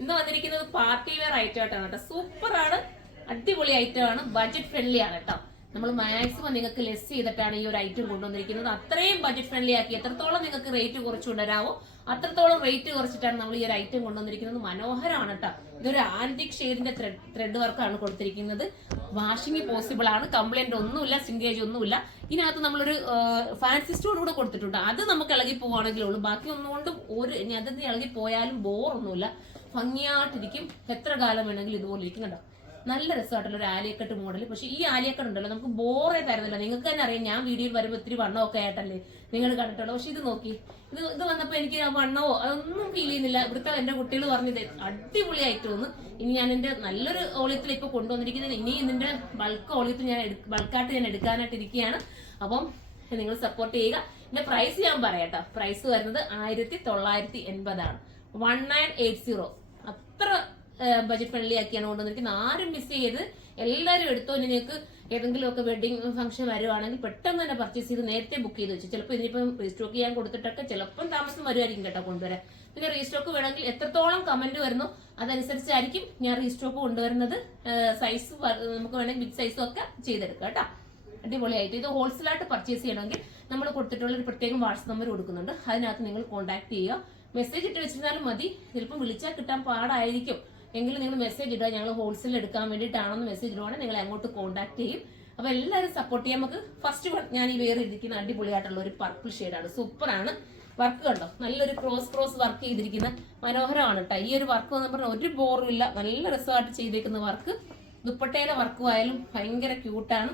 ഇന്ന് വന്നിരിക്കുന്നത് party wear item ആയിട്ടാണ് കേട്ടോ. സൂപ്പറാണ്, അടിപൊളി ഐറ്റം ആണ്, ബഡ്ജറ്റ് ഫ്രണ്ട്ലി ആണ് കേട്ടോ. നമ്മൾ മാക്സിമം നിങ്ങൾക്ക് ലെസ് ചെയ്തിട്ടാണ് ഈ ഒരു ഐറ്റം കൊണ്ടുവന്നിരിക്കുന്നത്. അത്രയും ബഡ്ജറ്റ് ഫ്രണ്ട്ലി ആക്കി എത്രത്തോളം നിങ്ങൾക്ക് റേറ്റ് കുറച്ച് കൊണ്ടുവരാവോ അത്രത്തോളം റേറ്റ് കുറച്ചിട്ടാണ് നമ്മൾ ഈ ഒരു ഐറ്റം കൊണ്ടുവന്നിരിക്കുന്നത്. മനോഹരമാണ് കേട്ടോ. ഇതൊരു ആന്റിക് ഷെയ്ഡിന്റെ ത്രെഡ് വർക്കാണ് കൊടുത്തിരിക്കുന്നത്. വാഷിംഗ് പോസിബിൾ ആണ്, കംപ്ലൈന്റ് ഒന്നുമില്ല, സിങ്കേജ് ഒന്നുമില്ല. ഇതിനകത്ത് നമ്മളൊരു ഫാൻസി സ്റ്റോൺ കൂടെ കൊടുത്തിട്ടുണ്ട്. അത് നമുക്ക് ഇളകി പോവാണെങ്കിലേ ഉള്ളൂ. ബാക്കി ഒന്നുകൊണ്ടും അതിന് ഇളകി പോയാലും ബോറൊന്നുമില്ല, ഭംഗിയായിട്ടിരിക്കും. എത്ര കാലം വേണമെങ്കിലും ഇതുപോലെ ഇരിക്കും കേട്ടോ. നല്ല രസമായിട്ടുള്ള ഒരു ആലിയക്കെട്ട് മോഡൽ. പക്ഷെ ഈ ആലിയക്കെട്ട് ഉണ്ടല്ലോ നമുക്ക് ബോറേ തരുന്നില്ല. നിങ്ങൾക്ക് തന്നെ അറിയാം, ഞാൻ വീഡിയോയിൽ വരുമ്പോൾ ഇത്തിരി വണ്ണമൊക്കെ ആയിട്ടല്ലേ നിങ്ങൾ കണ്ടിട്ടുള്ളൂ. പക്ഷെ ഇത് നോക്കി, ഇത് വന്നപ്പോൾ എനിക്ക് ആ വണ്ണമോ അതൊന്നും ഫീൽ ചെയ്യുന്നില്ല. ഇവിടുത്തെ എന്റെ കുട്ടികൾ പറഞ്ഞത് അടിപൊളിയായിട്ട് തോന്നുന്നു. ഇനി ഞാൻ എന്റെ നല്ലൊരു ഓളിയത്തിൽ ഇപ്പൊ കൊണ്ടുവന്നിരിക്കുന്നത്. ഇനി ഇതിന്റെ ബൾക്കായിട്ട് ഞാൻ എടുക്കാനായിട്ട് ഇരിക്കുകയാണ്. അപ്പം നിങ്ങൾ സപ്പോർട്ട് ചെയ്യുക. എന്റെ പ്രൈസ് ഞാൻ പറയാട്ടോ. പ്രൈസ് വരുന്നത് 1980 ആണ്. 1980. അത്ര ബഡ്ജറ്റ് ഫ്രണ്ട്ലി ആക്കിയാണ് കൊണ്ടുവന്നിരിക്കുന്നത്. ആരും മിസ് ചെയ്ത് എല്ലാവരും എടുത്തോ. നിങ്ങൾക്ക് ഏതെങ്കിലുമൊക്കെ വെഡിങ് ഫംഗ്ഷൻ വരുവാണെങ്കിൽ പെട്ടെന്ന് തന്നെ പർച്ചേസ് ചെയ്ത് നേരത്തെ ബുക്ക് ചെയ്ത് വെച്ചു. ചിലപ്പോൾ ഇതിനിപ്പം റീസ്റ്റോക്ക് ചെയ്യാൻ കൊടുത്തിട്ടൊക്കെ ചിലപ്പം താമസം വരുമായിരിക്കും കേട്ടോ കൊണ്ടുവരാൻ. പിന്നെ റീസ്റ്റോക്ക് വേണമെങ്കിൽ എത്രത്തോളം കമന്റ് വരുന്നു അതനുസരിച്ചായിരിക്കും ഞാൻ റീസ്റ്റോക്ക് കൊണ്ടുവരുന്നത്. സൈസ് നമുക്ക് വേണമെങ്കിൽ ബിഗ് സൈസും ഒക്കെ ചെയ്തെടുക്കാം കേട്ടോ. അടിപൊളിയായിട്ട്. ഇത് ഹോൾസെയിലായിട്ട് പർച്ചേസ് ചെയ്യണമെങ്കിൽ നമ്മൾ കൊടുത്തിട്ടുള്ള ഒരു പ്രത്യേകം വാട്സ്ആപ്പ് നമ്പർ കൊടുക്കുന്നുണ്ട്. അതിനകത്ത് നിങ്ങൾ കോൺടാക്ട് ചെയ്യുക. മെസ്സേജ് ഇട്ട് വെച്ചിരുന്നാലും മതി. ചിലപ്പോൾ വിളിച്ചാൽ കിട്ടാൻ പാടായിരിക്കും. എങ്കിലും നിങ്ങൾ മെസ്സേജ് ഇടുക. ഞങ്ങൾ ഹോൾസെയിൽ എടുക്കാൻ വേണ്ടിയിട്ടാണെന്ന് മെസ്സേജ് ഇടുവാണെങ്കിൽ നിങ്ങൾ അങ്ങോട്ട് കോൺടാക്ട് ചെയ്യും. അപ്പൊ എല്ലാവരും സപ്പോർട്ട് ചെയ്യാം. നമുക്ക് ഫസ്റ്റ് ഞാൻ ഈ വേറെ ഇരിക്കുന്ന അടിപൊളിയായിട്ടുള്ള ഒരു പർപ്പിൾ ഷെയ്ഡാണ്. സൂപ്പറാണ്. വർക്ക് കണ്ടോ, നല്ലൊരു ക്രോസ് വർക്ക് ചെയ്തിരിക്കുന്ന മനോഹരമാണ് കേട്ടോ. ഈ ഒരു വർക്ക് എന്ന് പറഞ്ഞാൽ ഒരു ബോറും ഇല്ല. നല്ല രസമായിട്ട് ചെയ്തേക്കുന്ന വർക്ക്. ദുപ്പട്ടയിലെ വർക്കും ആയാലും ഭയങ്കര ക്യൂട്ടാണ്.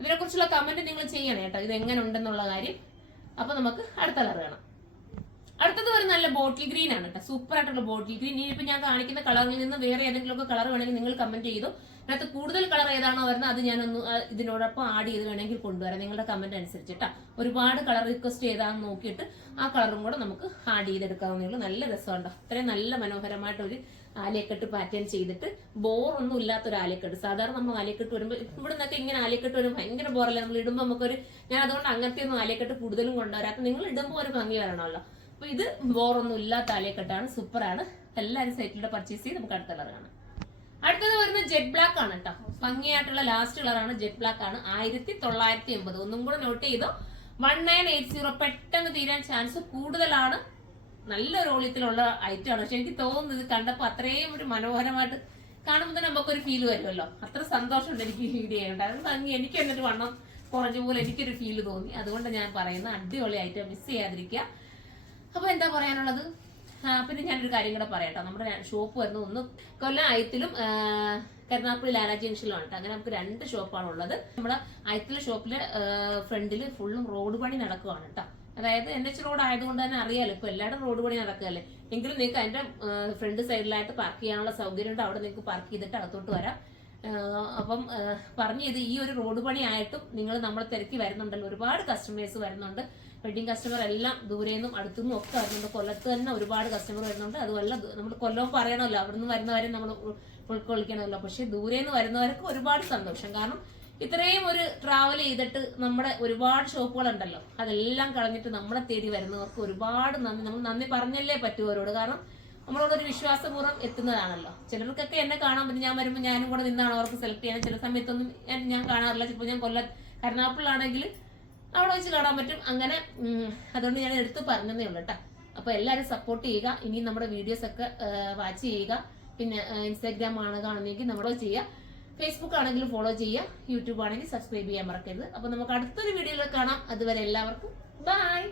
ഇതിനെ കുറിച്ചുള്ള കമന്റ് നിങ്ങൾ ചെയ്യണേ കേട്ടോ, ഇത് എങ്ങനെ ഉണ്ടെന്നുള്ള കാര്യം. അപ്പൊ നമുക്ക് അടുത്ത കളർ കാണാം. അടുത്തത് ഒരു നല്ല ബോട്ടിൽ ഗ്രീൻ ആണ് കേട്ടോ. സൂപ്പർ ആയിട്ടുള്ള ബോട്ടിൽ ഗ്രീൻ. ഇനിയിപ്പോ ഞാൻ കാണിക്കുന്ന കളറിൽ നിന്ന് വേറെ ഏതെങ്കിലും ഒക്കെ കളർ വേണമെങ്കിൽ നിങ്ങൾ കമന്റ് ചെയ്തു. അതിനകത്ത് കൂടുതൽ കളർ ഏതാണോ വരുന്നത് അത് ഞാനൊന്ന് ഇതിനോടൊപ്പം ആഡ് ചെയ്ത് വേണമെങ്കിൽ കൊണ്ടുവരാം, നിങ്ങളുടെ കമന്റ് അനുസരിച്ചിട്ടാ. ഒരുപാട് കളർ റിക്വസ്റ്റ് ചെയ്താന്ന് നോക്കിയിട്ട് ആ കളറും കൂടെ നമുക്ക് ആഡ് ചെയ്തെടുക്കാവുന്നേ ഉള്ളൂ. നല്ല രസമുണ്ടോ. അത്രയും നല്ല മനോഹരമായിട്ട് ഒരു ആലിയക്കെട്ട് പാറ്റേൺ ചെയ്തിട്ട് ബോറൊന്നും ഇല്ലാത്തൊരു ആലിയക്കെട്ട്. സാധാരണ നമ്മൾ ആലിയക്കെട്ട് വരുമ്പോൾ ഇവിടെ നിന്നൊക്കെ ഇങ്ങനെ ആലിയക്കെട്ട് വരുമ്പോൾ ഭയങ്കര ബോറല്ല. നമ്മൾ ഇടുമ്പോൾ നമുക്കൊരു, ഞാൻ അതുകൊണ്ട് അങ്ങനത്തെ ഒന്നും ആലിയക്കെട്ട് കൂടുതലും കൊണ്ടുവരാത്ത. നിങ്ങൾ ഇടുമ്പോൾ ഒരു ഭംഗി വരണമല്ലോ. അപ്പൊ ഇത് ബോറൊന്നും ഇല്ലാത്ത ആലിയക്കെട്ടാണ്. സൂപ്പറാണ്. എല്ലാവരും സൈറ്റിലൂടെ പർച്ചേസ് ചെയ്ത് നമുക്ക് അടുത്ത കളർ കാണാം. അടുത്തത് വരുന്നത് ജെറ്റ് ബ്ലാക്ക് ആണ് കേട്ടോ. ഭംഗിയായിട്ടുള്ള ലാസ്റ്റ് കളറാണ്, ജെറ്റ് ബ്ലാക്ക് ആണ്. 1980. ഒന്നും കൂടെ നോട്ട് ചെയ്തോ. 1980. പെട്ടെന്ന് തീരാൻ ചാൻസ് കൂടുതലാണ്. നല്ലൊരു ഓളിയത്തിലുള്ള ഐറ്റം ആണ്. പക്ഷെ എനിക്ക് തോന്നുന്നത് ഇത് കണ്ടപ്പോ അത്രയും ഒരു മനോഹരമായിട്ട് കാണുമ്പോൾ തന്നെ നമുക്കൊരു ഫീൽ വരുമല്ലോ. അത്ര സന്തോഷമുണ്ട് എനിക്ക് ഈ വീഡിയോ ചെയ്യേണ്ട. അത് ഭംഗി. എനിക്ക് എന്നിട്ട് വണ്ണം കുറഞ്ഞ പോലെ എനിക്കൊരു ഫീൽ തോന്നി. അതുകൊണ്ട് ഞാൻ പറയുന്ന അടിപൊളി ഐറ്റം മിസ് ചെയ്യാതിരിക്കുക. അപ്പൊ എന്താ പറയാനുള്ളത്? പിന്നെ ഞാനൊരു കാര്യം കൂടെ പറയാട്ടോ. നമ്മുടെ ഷോപ്പ് വരുന്നത് ഒന്ന് കൊല്ലം അയത്തിലും കരുനാഗപ്പള്ളി ലാല ജംഗ്ഷനിലാണ് കേട്ടോ. അങ്ങനെ നമുക്ക് 2 ഷോപ്പാണ് ഉള്ളത്. നമ്മുടെ അയത്തിലെ ഷോപ്പിലെ ഫ്രണ്ടില് ഫുള്ളും റോഡ് പണി നടക്കുവാണ് കേട്ടോ. അതായത് NH റോഡ് ആയതുകൊണ്ട് തന്നെ അറിയാലോ, ഇപ്പൊ എല്ലാവരും റോഡ് പണി നടക്കുകയല്ലേ. എങ്കിലും നിങ്ങൾക്ക് അതിന്റെ ഫ്രണ്ട് സൈഡിലായിട്ട് പാർക്ക് ചെയ്യാനുള്ള സൗകര്യം ഉണ്ട്. അവിടെ നിങ്ങൾക്ക് പാർക്ക് ചെയ്തിട്ട് അകത്തോട്ട് വരാം. അപ്പം പറഞ്ഞത് ഈ ഒരു റോഡ് പണി ആയിട്ടും നിങ്ങൾ നമ്മളെ തിരക്കി വരുന്നുണ്ടല്ലോ. ഒരുപാട് കസ്റ്റമേഴ്സ് വരുന്നുണ്ട്. വെഡിങ് കസ്റ്റമർ എല്ലാം ദൂരെ നിന്നും അടുത്തുനിന്നും ഒക്കെ വരുന്നുണ്ട്. കൊല്ലത്ത് തന്നെ ഒരുപാട് കസ്റ്റമർ വരുന്നുണ്ട്. അതുമല്ല നമ്മൾ കൊല്ലം പറയണമല്ലോ, അവിടെ നിന്ന് വരുന്നവരെ നമ്മൾ ഉൾക്കൊള്ളിക്കണമല്ലോ. പക്ഷെ ദൂരെ നിന്ന് വരുന്നവർക്ക് ഒരുപാട് സന്തോഷം. കാരണം ഇത്രയും ഒരു ട്രാവൽ ചെയ്തിട്ട് നമ്മുടെ ഒരുപാട് ഷോപ്പുകളുണ്ടല്ലോ, അതെല്ലാം കളഞ്ഞിട്ട് നമ്മളെ തേടി വരുന്നവർക്ക് ഒരുപാട് നന്ദി. നമ്മൾ നന്ദി പറഞ്ഞല്ലേ പറ്റൂ അവരോട്. കാരണം നമ്മളോടൊരു വിശ്വാസപൂർവ്വം എത്തുന്നതാണല്ലോ. ചിലർക്കൊക്കെ എന്നെ കാണാൻ പറ്റും. ഞാൻ വരുമ്പോൾ ഞാനും കൂടെ നിന്നാണ് അവർക്ക് സെലക്ട് ചെയ്യാൻ. ചില സമയത്തൊന്നും ഞാൻ കാണാറില്ല. ചിലപ്പോൾ ഞാൻ കരുനാഗപ്പള്ളിലാണെങ്കിൽ അവിടെ വെച്ച് കാണാൻ പറ്റും. അങ്ങനെ അതുകൊണ്ട് ഞാൻ എടുത്ത് പറഞ്ഞതേ ഉള്ളൂ കേട്ടോ. അപ്പൊ എല്ലാവരും സപ്പോർട്ട് ചെയ്യുക. ഇനി നമ്മുടെ വീഡിയോസ് ഒക്കെ വാച്ച് ചെയ്യുക. പിന്നെ ഇൻസ്റ്റാഗ്രാം ആണ് കാണുന്നതെങ്കിൽ നമ്മൾ ചെയ്യുക. ഫേസ്ബുക്ക് ആണെങ്കിലും ഫോളോ ചെയ്യുക. യൂട്യൂബ് ആണെങ്കിൽ സബ്സ്ക്രൈബ് ചെയ്യാൻ മറക്കരുത്. അപ്പൊ നമുക്ക് അടുത്തൊരു വീഡിയോയിൽ കാണാം. അതുവരെ എല്ലാവർക്കും ബൈ.